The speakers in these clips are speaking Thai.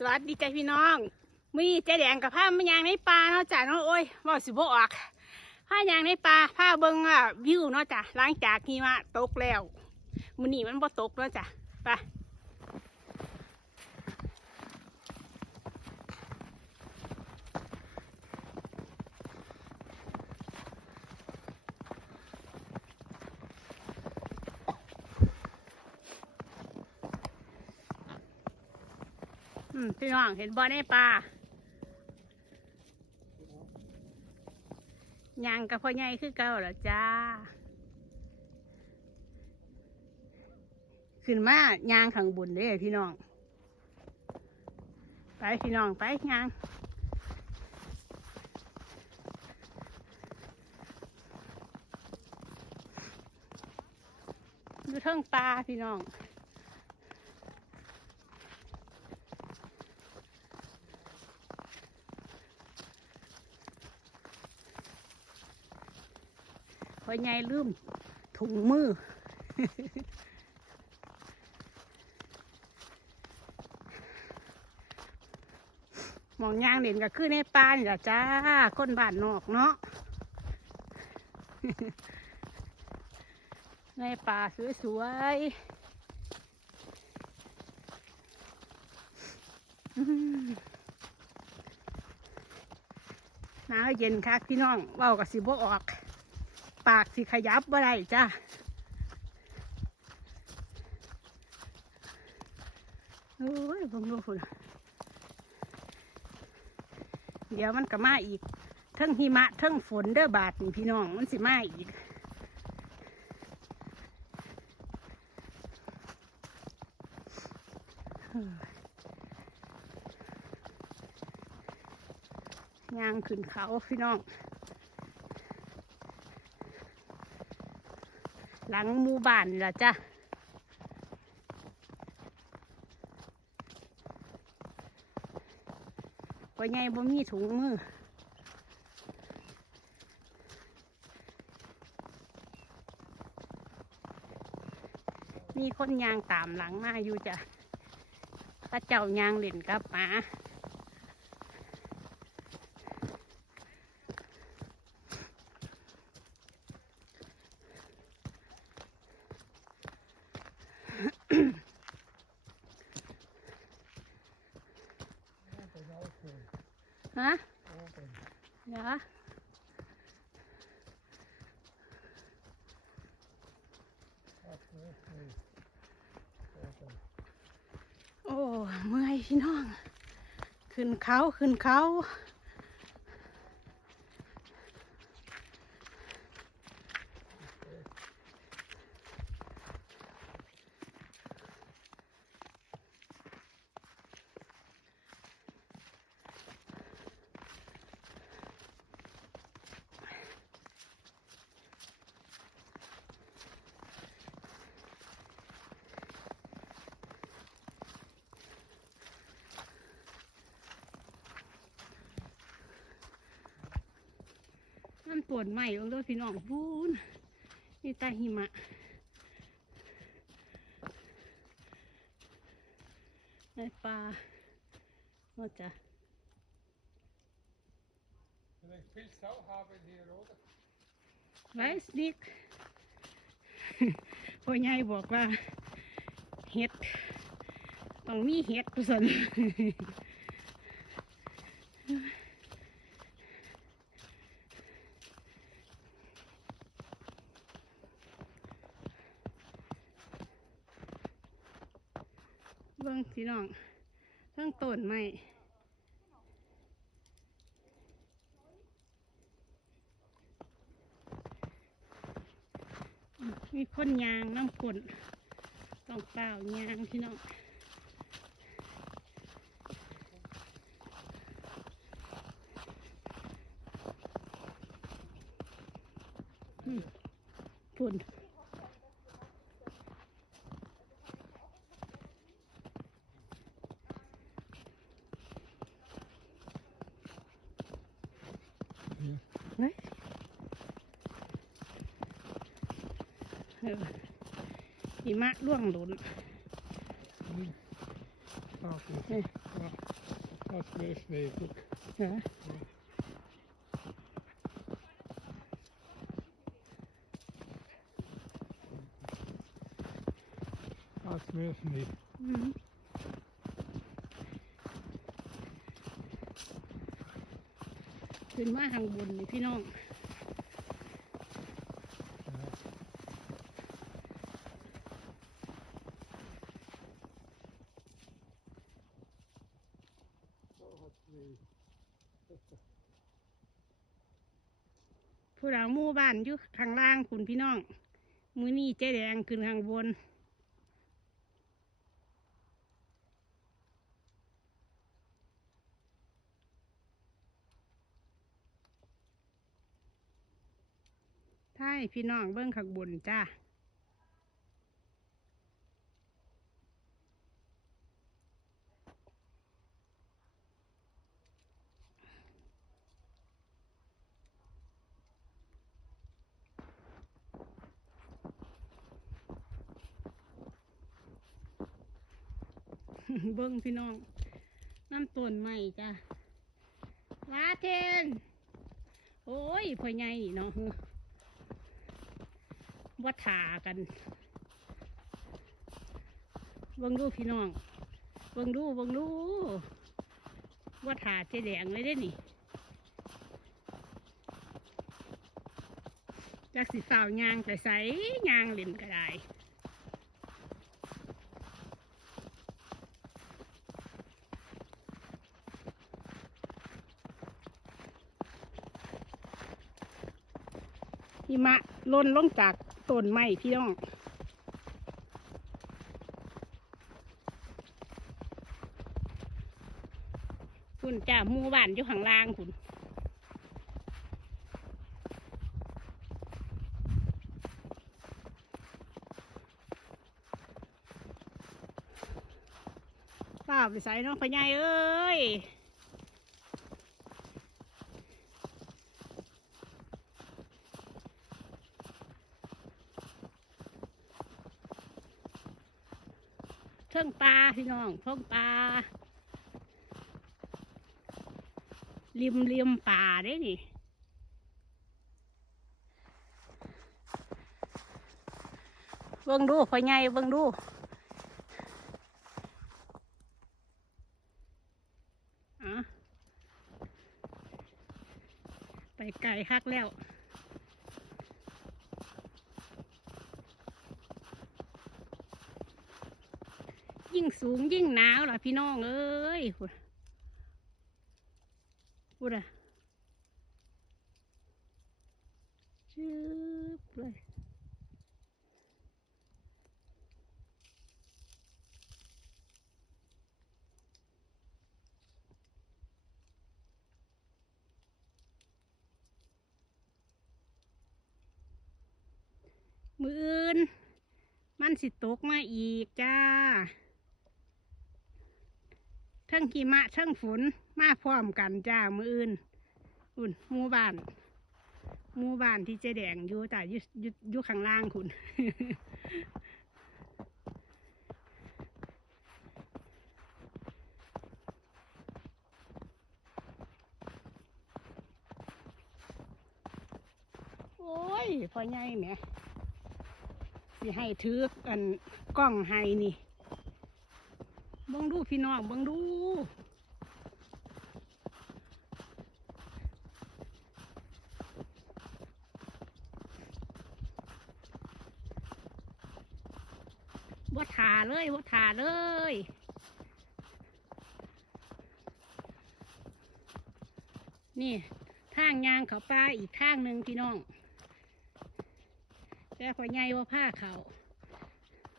สวัสดีจ้าพี่น้องมีเจ๊แดงกับผ้ามายางในป่าเนาะจ้ะเนาะโอ้ยว่าสิบออกผ้ายางในป่าผ้าเบิ้งอะวิวเนาะจ้ะหลังจากหิมะตกแล้วมื้อนี้มันบ่ตกเนาะจ้ะไป อืมพี่น้องเห็นบ่อในป่ายางกับพ่อใหญ่คือเก่าแล้วจ้า ขึ้นมายางข้างบนเด้พี่น้อง ไปพี่น้องไปย่างดูเทิงปลาพี่น้อง พอใหญ่ลืมถุงมือ มองยางเด่นก็คือในป่านี่แหละจ้า คนบ้านนอกเนาะ ในป่าสวยๆหนาวเย็นคักพี่น้องเว้ากับสิบออก ปากสิขยับบ่ได้จ้าโอ้ยเบังดูฝุ่นเดี๋ยวมันก็มาอีกเทิงหิมะเทิงฝนเด้อบาดนี่พี่น้องมันสิมาอีกยางขึ้นเขาพี่น้อง หลังหมู่บ้านนี่ล่ะจ้ะว่าไงบ่มีถุงมือมีคนยางตามหลังมาอยู่จ้ะพระเจ้ายางเล่นกับหมา ฮะเดี๋ยวโอ้ เมื่อยพี่น้อง ขึ้นเขาขึ้นเขา มันปวดใหม่ลงด้วยพี่น้องพูนนี่ตาหิมะในป่าว่าจะ Wil ik veel zou hebben hier ook? ไรสนิกพ่อใหญ่บอกว่า เห็ด ต้องมีเห็ดกุศล บิ่งพี่น้องเทั้งต้นไม้มีคนยางน้ำกลนต้องเปล่ายางพี่น้องฝุ่น เฮ้ยเออ หิมะร่วงหล่น Ah, goed. Nee. Ja. Dat is meer sneeuw. Guck. เหรอ Dat is meer sneeuw. อืมขึ้นมาทางบนนี่พี่น้อง Ja. Dat is sneeuw. ผู้หลังหมู่บ้านอยู่ข้างล่างคุณพี่น้อง มือนี่เจ๊แดงขึ้นข้างบน ใช่พี่น้องเบิ้งข้างบนจ้า เบิ้งพี่น้อง น้ำต้นใหม่จ้ะลาเทน โอ้ยพ่อใหญ่นี่เนาะว่าถากัน เบิ้งดูพี่น้อง เบิ้งดูเบิ้งดูว่าถาเจแดงเลยได้นี่จากสิสาวยางแต่ใสยางเล่นก็ได้ หิมะล่นลงจากต้นไม้พี่น้องคุณจ้าหมู่บ้านอยู่ข้างล่างคุณป้าไปใส่น้องพญายเอ้ย เทิงปลาพี่ น้องเทิงปลาริมริมป่าได้นี่เบิ่งดูพ่อใหญ่เบิ่งดูอะไปไกลคักแล้ว ยิ่งสูงยิ่งหนาวล่ะพี่น้องเอ้ยพูดพูดอะชืบเลยมืออื่น มันสิตกมาอีกจ้า ทั้งหิมะทั้งฝนมาพร้อมกันจ้ามืออื่น อุ่นหมู่บ้านหมู่บ้านที่เจแดงอยู่จ้าอยู่อยู่อยู่ข้างล่างคุณโอ้ยพ่อใหญ่แหมสิให้ถืออันกล้องให้นี่ บิ่งดูพี่น้องเบิ่งดูว่าถาเลยว่าถาเลยนี่ทางยางเขาป้าอีกทางหนึ่งพี่น้องแต่ขอยใหญ่ว่าผ้าเขา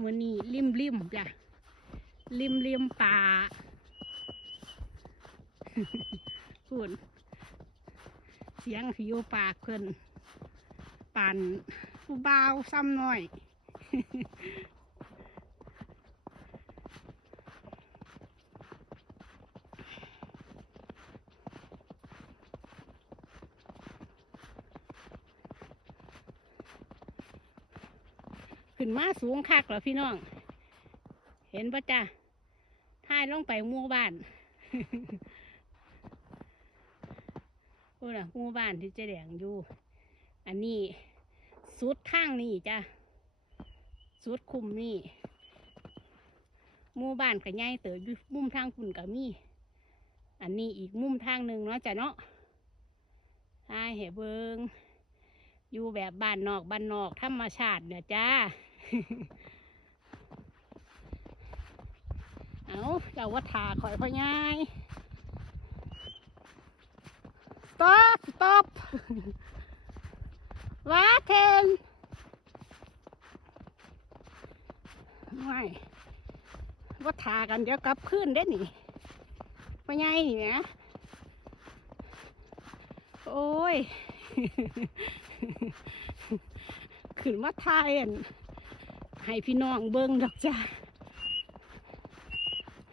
มือนี่ริมริมจ้ะ ริมริมป่าพูดเสียงผิวปากเพิ่นปั่นผู้บ่าวซ้ำหน่อยขึ้นมาสูงคักเหรอพี่น้อง เห็นปะจ้ะายลงไปหมู่บ้านพูดนะหมู่บ้านที่เจ๊แดงอยู่ อันนี้สุดทางนี่จ้ะสุดคุมนี่หมู่บ้านกับใหญ่เต๋ออยู่มุมทางคุณกับมี อันนี้อีกมุมทางหนึ่งเนาะจ้ะเนาะใช่เหเบิงอยู่แบบบ้านนอกบ้านนอกธรรมชาติเนี่ยจ้า เอาเจ้าว่าทาข่อยพ่อไงสต็อปสต็อปว้าเทนไม่ว่าทากันเดี๋ยวกลับขึ้นได้หนิพ่อไงนี่แหมโอ้ย ขึ้นมาทายอันให้พี่น้องเบิ่งดอกจ้า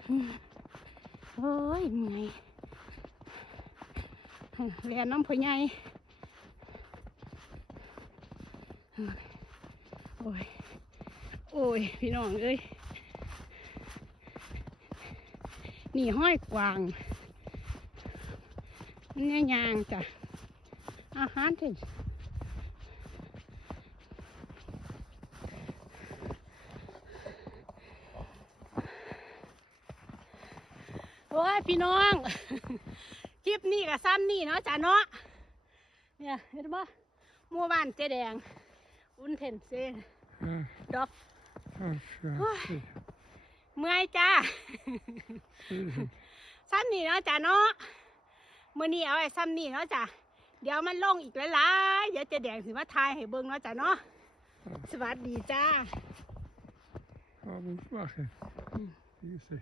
โอ้ยเมื่อยแวนน้ำพอใหญ่โอ้ย โอ้ย พี่น้องเอ้ยนี่ห้อยกวางนี่ยางจ้ะอาหารถึงโอ้ย พี่น้อง คลิปนี้กับซ้ำนี่เนาะจ้ะเนาะ เนี่ยเห็นปะหมู่บ้านเจ๊แดง อุ่นเทนเซน Ja, ดอก tack. Oj. เมื่อยจ้าซ้ำนี่เนาะจ้ะเนาะมื่อนี้เอาไอ้ซ้ำนี่เนาะจ้ะเดี๋ยวมันลงอีกหลายๆเดี๋ยวเจะแดงสิมาทายให้เบิ่งเนาะจ้ะเนาะ สวัสดีจ้า Ja, muss machen. Easy.